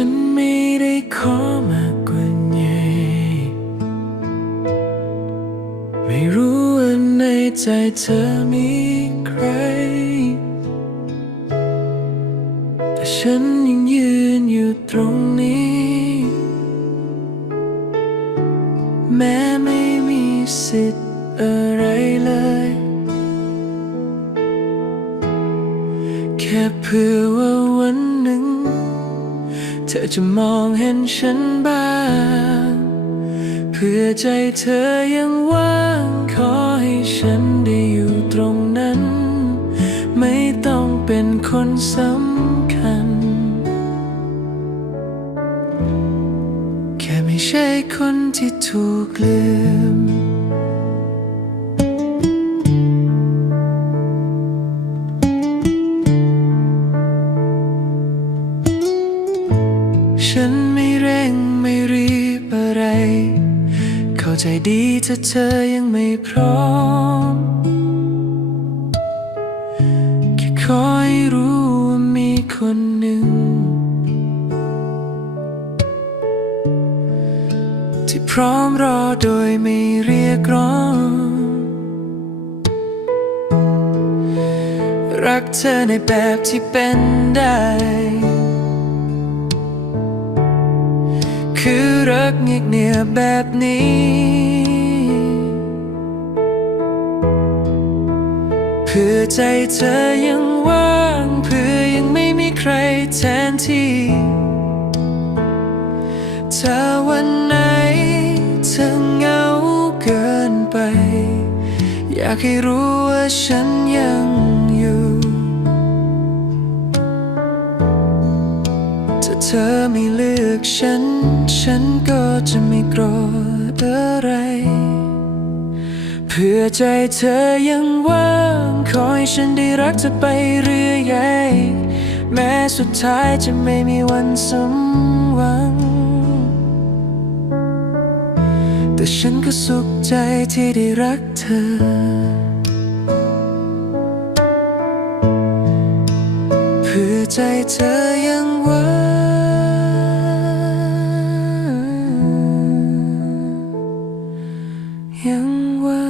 ันไม่ได้ขอมากกว่านี้ไม่รู้ว่าในใจเธอมีใคร แต่ฉันยังยืนอยู่ตรงนี้ แม้ไม่มีสิทธิ์อะไรเลยแค่เพื่อว่าวันหนึ่ง เธอจะมองเห็นฉันบ้าง เพื่อใจเธอยังว่าง ขอให้ฉันได้อยู่ตรงนั้น ไม่ต้องเป็นคนสำคัญ แค่ไม่ใช่คนที่ถูกลืม ใจดีถ้าเธอยังไม่พร้อม แค่ขอให้รู้ว่ามีคนหนึ่ง ที่พร้อมรอโดยไม่เรียกร้อง รักเธอในแบบที่เป็นได้ กเงียเงียแบบนี้ เพื่อใจเธอยังว่าง เพื่อยังไม่มีใครแทนที่ถ้าวันไหนเธอเหงาเกินไป อยากให้รู้ว่าฉันยัง ธอไม่เลือกฉัน ฉันก็จะไม่โกรธอะไร เพื่อใจเธอยังว่างขอให้ฉันได้รักเธอไปเรื่อย แม้สุดท้ายจะไม่มีวันสมหวัง แต่ฉันก็สุขใจที่ได้รักเธอเพื่อใจเธอยัง 烟花